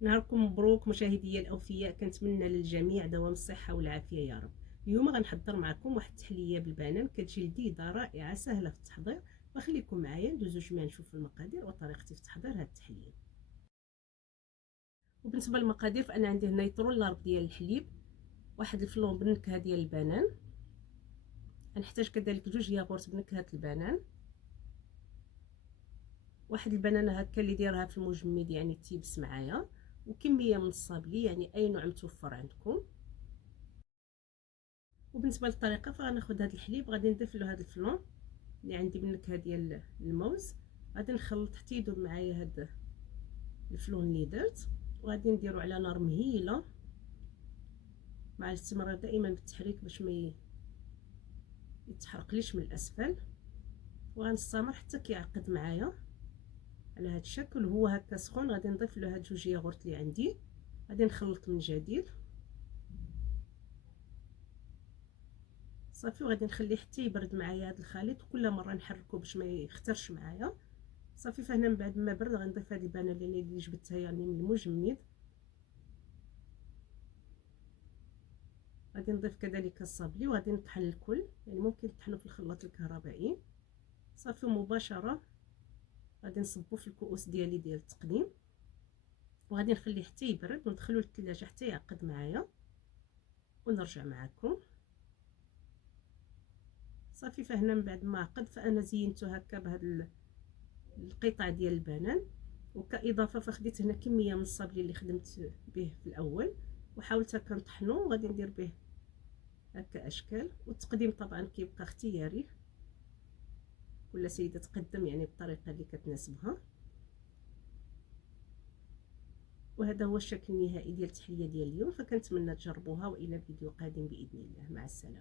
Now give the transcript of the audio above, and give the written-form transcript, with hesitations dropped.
نهاركم مبروك مشاهدي الاوفياء، كنتمنى للجميع دوام الصحه والعافيه يا رب. اليوم غنحضر معكم واحد التحليه بالبنان كتجي لذيذه رائعه سهله في التحضير. فخليكم معايا ندوزو جميع نشوف المقادير وطريقتي في تحضير هذه التحليه. وبالنسبه للمقادير فانا عندي هنا يطرون لارب ديال الحليب، واحد الفلون بالنكهه ديال البنان، غنحتاج كذلك جوج ياغورت بنكهه البنان، واحد البنانه هكا اللي دايرها في المجمد يعني تيبس معايا، وكميه من الصابلي يعني اي نوع متوفر عندكم. وبالنسبه للطريقه فغناخد هذا الحليب غادي نضيف له هذا الفلون اللي عندي بالنكهه ديال الموز، غادي نخلط حتى يذوب معايا هذا الفلون اللي درت، وغادي نديرو على نار مهيله مع الاستمرار دائما بالتحريك باش ما يتحرقليش من الاسفل، وغنستمر حتى كيعقد معايا على هذا الشكل. هو هكا سخون غادي نضيف له هاد جوج ياغورت اللي عندي، غادي نخلط من جديد صافي، وغادي نخليه حتى يبرد معايا هذا الخليط، كل مره نحركه باش ما يخترش معايا صافي. فهنا من بعد ما برد غنضيف هذه البانه اللي جبتها يعني من المجمد، غادي نضيف كذلك الصابلي وغادي نطحن الكل، يعني ممكن نطحنه في الخلاط الكهربائي صافي. مباشره غادي نصبو في الكؤوس ديالي ديال التقديم، وغادي نخليه حتى يبرد وندخلو للثلاجه حتى يعقد معايا ونرجع معكم صافي. فهنا من بعد ما عقد فانا زينته هكا بهذا القطع ديال البنان، وكاضافه فخديت هنا كميه من الصابلي اللي خدمت به في الاول وحاولت هكا نطحنو، وغادي ندير به هكا اشكال. والتقديم طبعا كيبقى اختياري، كل سيده تقدم يعني بالطريقه اللي كتناسبها. وهذا هو الشكل النهائي ديال التحليه ديال اليوم، فكنتمنى تجربوها، والى فيديو قادم باذن الله. مع السلامه.